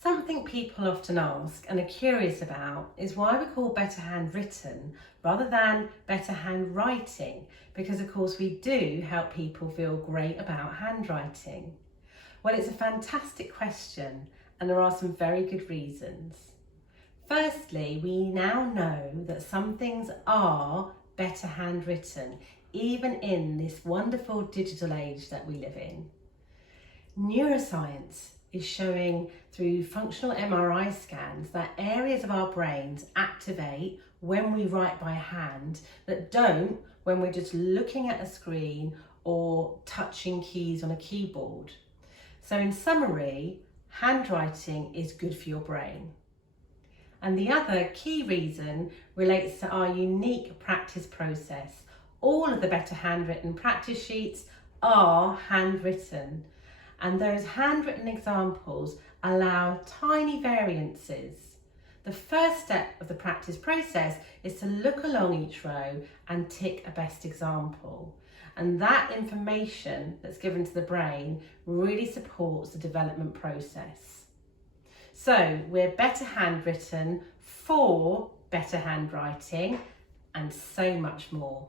Something people often ask and are curious about is why we call better handwritten rather than better handwriting, because of course we do help people feel great about handwriting. Well, it's a fantastic question and there are some very good reasons. Firstly, we now know that some things are better handwritten, even in this wonderful digital age that we live in. Neuroscience is showing through functional MRI scans that areas of our brains activate when we write by hand that don't when we're just looking at a screen or touching keys on a keyboard. So in summary, handwriting is good for your brain. And the other key reason relates to our unique practice process. All of the Better Handwritten practice sheets are handwritten, and those handwritten examples allow tiny variances. The first step of the practice process is to look along each row and tick a best example. And that information that's given to the brain really supports the development process. So we're better handwritten for better handwriting and so much more.